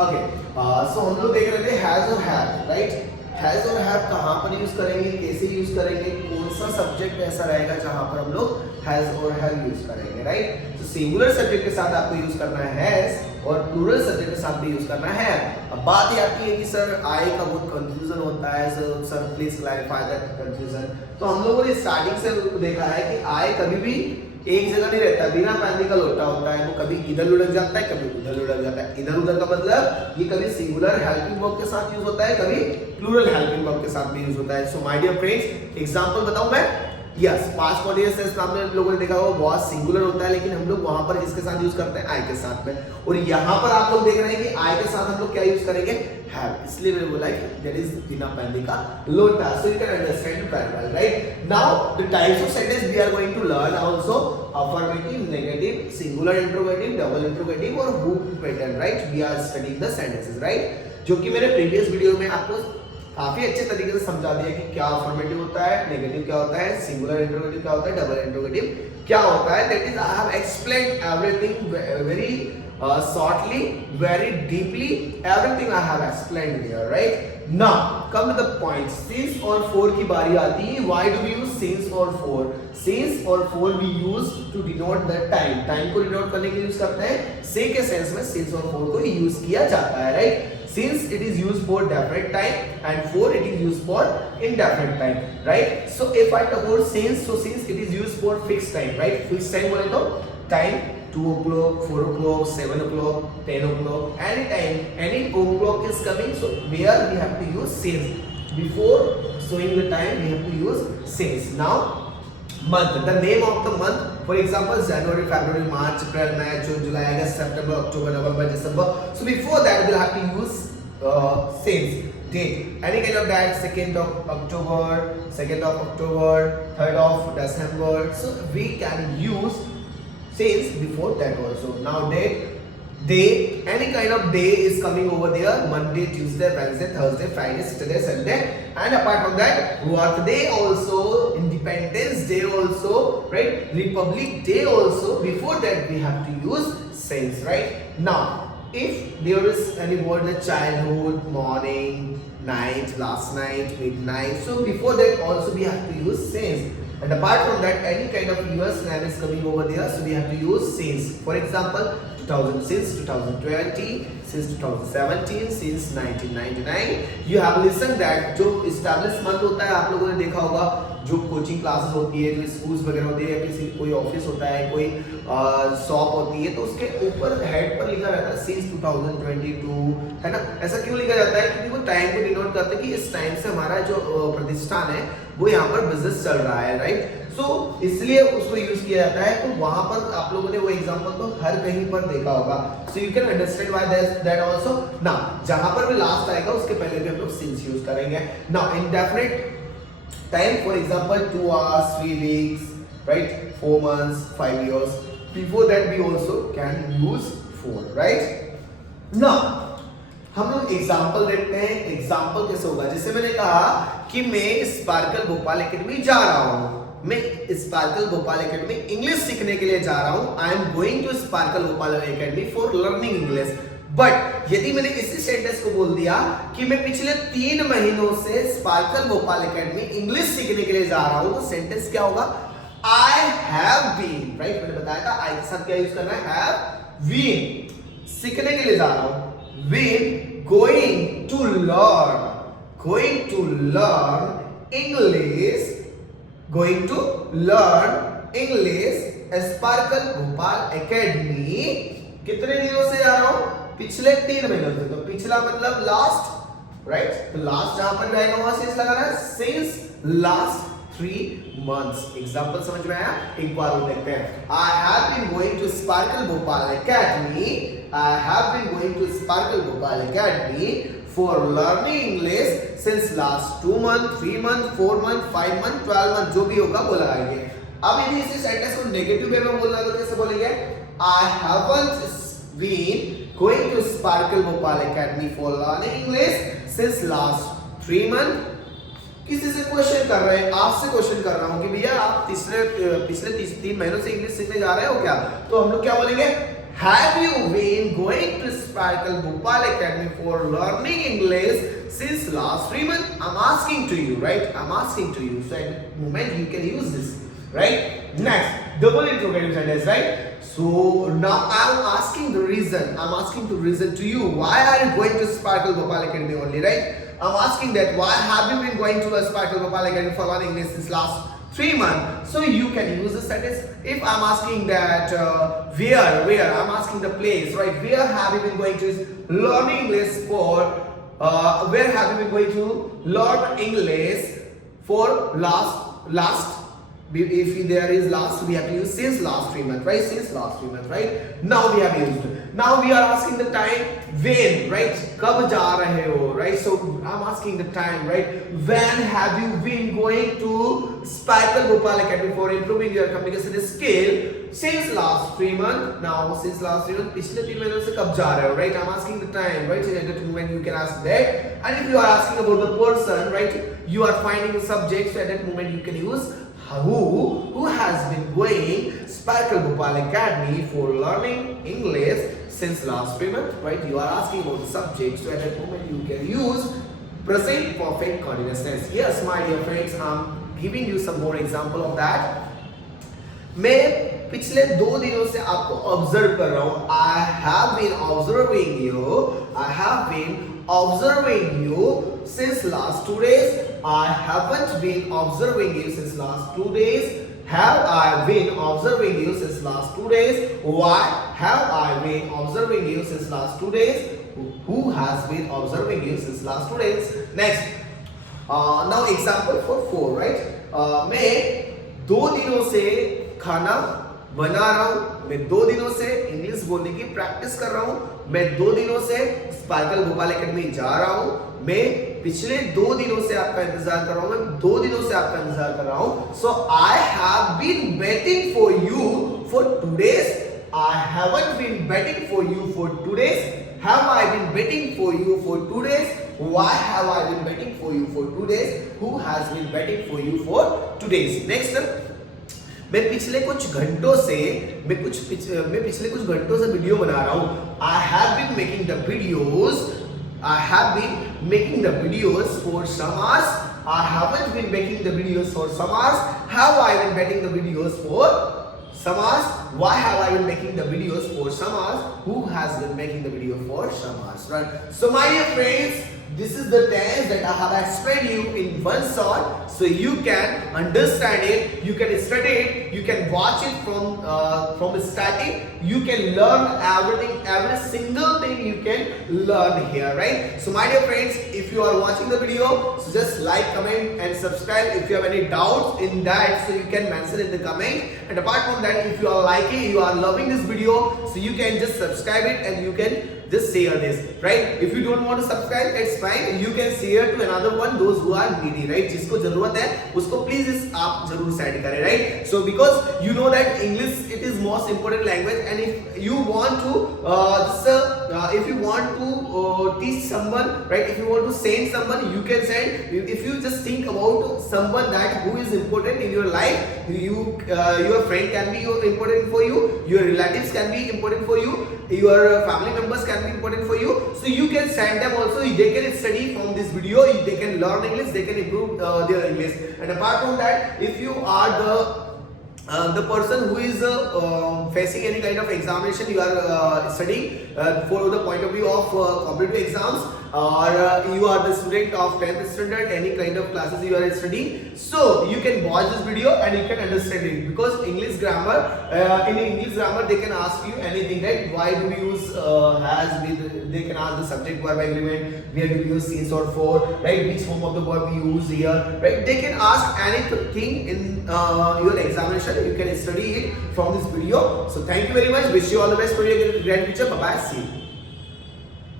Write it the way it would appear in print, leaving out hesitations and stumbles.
Okay, सो हम लोग देख रहे थे हैज और हैव, राइट? हैज और हैव कहाँ पर यूज करेंगे, कैसे यूज करेंगे, कौन सा सब्जेक्ट ऐसा रहेगा जहां पर हम लोग हैज और हैव यूज करेंगे, राइट? तो सिंगुलर सब्जेक्ट के साथ आपको यूज करना है हैज और प्लूरल सब्जेक्ट के साथ भी यूज करना है हैव। अब बात ये आती है कि सर आई का बहुत कंफ्यूजन होता है, sir please clarify that confusion. तो हम लोगों ने स्टार्टिंग से देखा है कि आई कभी भी एक जगह नहीं रहता, बिना पैंदी का लोटा होता है, वो कभी इधर लुढ़क जाता है, कभी उधर लुढ़क जाता है। इधर उधर का मतलब ये कभी सिंगुलर हेल्पिंग वर्ब के साथ यूज होता है, कभी प्लूरल हेल्पिंग वर्ब के साथ भी यूज होता है। So my dear friends, example बताऊं मैं? यस, पास्ट कॉन्टिन्यूअस टेंस में आपने लोगों ने देखा होगा बहुत सिंगुलर होता है, लेकिन हम लोग वहां पर इसके साथ यूज करते हैं आई के साथ में, और यहाँ पर आप लोग देख रहे हैं कि आई के साथ हम लोग क्या यूज करेंगे, हैव। इसलिए मैंने बोला कि दैट इज बिना पैंदी का लोटा। So you can understand very well, right? Now the types of sentence we are going to learn also affirmative, negative, singular interrogative, double interrogative और hoop pattern, right? We are studying the sentences, right? जो कि मैंने previous video में आपको काफी अच्छे तरीके से समझा दिया कि क्या अफर्मेटिव होता है, नेगेटिव क्या होता है, सिंगुलर इंटरोगेटिव क्या होता है, डबल इंटरोगेटिव क्या होता है। That is I have explained everything very shortly, very deeply, everything I have explained here, right? Now come to the point. Since और for की बारी आती है। Why do we use since और for? Since और for we use to denote the time. Time को denote करने के लिए यूज करते हैं। से के सेंस में since और for को यूज किया जाता है, right? Since it is used for definite time and for it is used for indefinite time, right? So if I talk about since, so since it is used for fixed time, right? Fixed time बोले तो time 2 o'clock, 4 o'clock, 7 o'clock, 10 o'clock, any time, any o'clock is coming. So where we have to use since. Before showing the time, we have to use since. Now, month, the name of the month. For example, January, February, March, April, May, June, July, August, September, October, November, December. So before that, we'll have to use since. Date. Any kind of that. 2nd of October, 2nd of October, 3rd of December. So we can use since before that also. Now date, day, any kind of day is coming over there. Monday, Tuesday, Wednesday, Thursday, Friday, Saturday, Sunday, and apart from that, work day also, Independence Day also, right? Republic Day also. Before that, we have to use since, right? Now, if there is any word like childhood, morning, night, last night, midnight, so before that also we have to use since. And apart from that, any kind of US name is coming over there, so we have to use since. For example, 2000, since 2020, since 2017, since 1999. You have listened that जो established month होता है, आप लोगों ने देखा होगा, जो coaching classes होती है, जो स्कूल्स वगैरह होती है, किसी कोई ऑफिस होता है, कोई शॉप होती है, तो उसके ऊपर हेड पर लिखा रहता है सिंस 2022, है ना? ऐसा क्यों लिखा जाता है? क्योंकि वो टाइम को डिनोट करते हैं कि इस टाइम से हमारा जो प्रतिष्ठान है वो यहाँ पर बिजनेस चल रहा है, राइट? सो इसलिए उसको यूज किया जाता है। तो वहां पर आप लोगों ने वो एग्जांपल तो हर कहीं पर देखा होगा। सो you can understand why that also. Now जहां पर भी लास्ट आएगा उसके पहले भी हम लोग सिंस यूज करेंगे। Now indefinite time, for example 2 hours, 3 weeks, right? 4 months, 5 years. Before that we also can use for, right? Now हम लोग एग्जाम्पल देखते हैं। एग्जाम्पल कैसे होगा? जैसे मैंने कहा कि मैं स्पार्कल भोपाल एकेडमी जा रहा हूँ, मैं स्पार्कल भोपाल एकेडमी इंग्लिश सीखने के लिए जा रहा हूँ। I am going to Sparkle Bhopal Academy for learning English. But यदि मैंने इसी सेंटेंस को बोल दिया कि मैं पिछले 3 महीनों से स्पार्कल भोपाल एकेडमी इंग्लिश सीखने के लिए जा रहा हूं, तो सेंटेंस क्या होगा? I have been, right? मैंने बताया था आई के साथ क्या यूज करना है, हैव बीन। सीखने के लिए जा रहा हूं, been going to learn, going to learn English, going to learn English Sparkle Bhopal Academy. कितने दिनों से जा रहा हूं? पिछले 3 महीनों से। तो पिछला मतलब लास्ट, राइट? तो लास्ट जहां पर जाएगा वहां सिंस लगाना है, सिंस लास्ट 3 months। एग्जांपल समझ में आया? एक बार वो देखते हैं। I have been going to Sparkle Bhopal Academy, I have been going to Sparkle Bhopal Academy for learning English since last 2 months, 3 months, 4 months, 5 months, 12 months, जो भी होगा वो लगाएंगे। अब यदि इसी सेंटेंस को नेगेटिव वे में बोलना है तो कैसे बोलेंगे? I haven't been going to Sparkle Bhopal Academy for learning English since last 3 months। किसी से क्वेश्चन कर रहे हैं, आपसे क्वेश्चन कर रहा हूं कि भैया आप पिछले 3 महीनों से इंग्लिश सीखने जा रहे हो क्या? तो हम लोग क्या बोलेंगे? have you been going to Sparkle Bhopal Academy for learning English since last 3 months? I'm asking to you, right? I'm asking to you. So at the moment you can use this, right? Next, double interrogative sentence, right? So now I'm asking the reason. I'm asking the reason to you. Why are you going to Sparkle Bhopal Academy only, right? I'm asking that. Why have you been going to a Sparkle Bhopal Academy for learning English since last 3 months? So you can use the sentence. If I'm asking that where I'm asking the place, right? Where have you been going to learn English for? Where have you been going to learn English for last? If there is last, we have to use since last 3 months, right? Since last 3 months, right? Now we have used. Now we are asking the time when, right? कब जा रहे हो, right? So I'm asking the time, right? When have you been going to Sparkle Bhopal Academy for improving your communication skill since last 3 months? Now since last 3 months, पिछले 3 महीनों से कब जा रहे हो, right? I'm asking the time, right? So at that moment you can ask that. And if you are asking about the person, right? You are finding the subject, so at that moment you can use who has been going Sparkle Bhopal Academy for learning English since last 3 months, right? You are asking about the subject, so at that moment you can use present perfect continuous tense. Yes, my dear friends, I'm giving you some more example of that. मैं पिछले 2 दिनों से आपको observe कर रहा हूँ. I have been observing you since last 2 days. I haven't been observing you since last 2 days. Have I been observing you since last 2 days? Why have I been observing you since last 2 days? Who has been observing you since last 2 days? Next, now example for 4, right? मैं 2 दिनों से खाना बना रहा हूँ. मैं 2 दिनों से इंग्लिश बोलने की प्रैक्टिस कर रहा हूँ. मैं 2 दिनों से स्पार्कल भोपाल एकेडमी जा रहा हूँ. मैं पिछले 2 दिनों से आपका इंतजार कर रहा हूँ. मैं 2 दिनों से आपका इंतजार कर रहा हूँ. So I have been waiting for you for 2 days. I haven't been waiting for you for 2 days. Have I been waiting for you for 2 days? Why have I been waiting for you for 2 days? Who has been waiting for you for 2 days? Next, मैं पिछले कुछ घंटों से video बना रहा हूँ. I have been making the videos for some hours. I haven't been making the videos for some hours. Have I been making the videos for some hours? Why have I been making the videos for some hours? Who has been making the video for some hours? Right? So my dear friends, this is the tense that I have explained you in one shot, so you can understand it, you can study it, you can watch it from starting. You can learn everything, every single thing you can learn here, right? So my dear friends, if you are watching the video, so just like, comment and subscribe. If you have any doubts in that, so you can mention in the comment. And apart from that, if you are liking, you are loving this video, so you can just subscribe it and you can just share this, right? If you don't want to subscribe, it's fine. You can share to another one, those who are needy, right? जिसको जरूरत है उसको please इस आप जरूर send करें, right? So because you know that English it is most important language, and if you want to teach someone, right? If you want to send someone, you can send. If you just think about someone that who is important in your life, your friend can be important for you, your relatives can be important for you, your family members can be important for you, so you can send them also. They can study from this video, they can learn English, they can improve their English. And apart from that, if you are the person who is facing any kind of examination, you are studying for the point of view of competitive exams, or you are the student of 10th standard, any kind of classes you are studying, so you can watch this video and you can understand it. Because English grammar, in English grammar they can ask you anything, right? Why do we use has with, they can ask the subject verb agreement, where do we use since or for, right? Which form of the verb we use here, right? They can ask anything in your examination. You can study it from this video. So thank you very much. Wish you all the best for your great future. Bye bye. See you.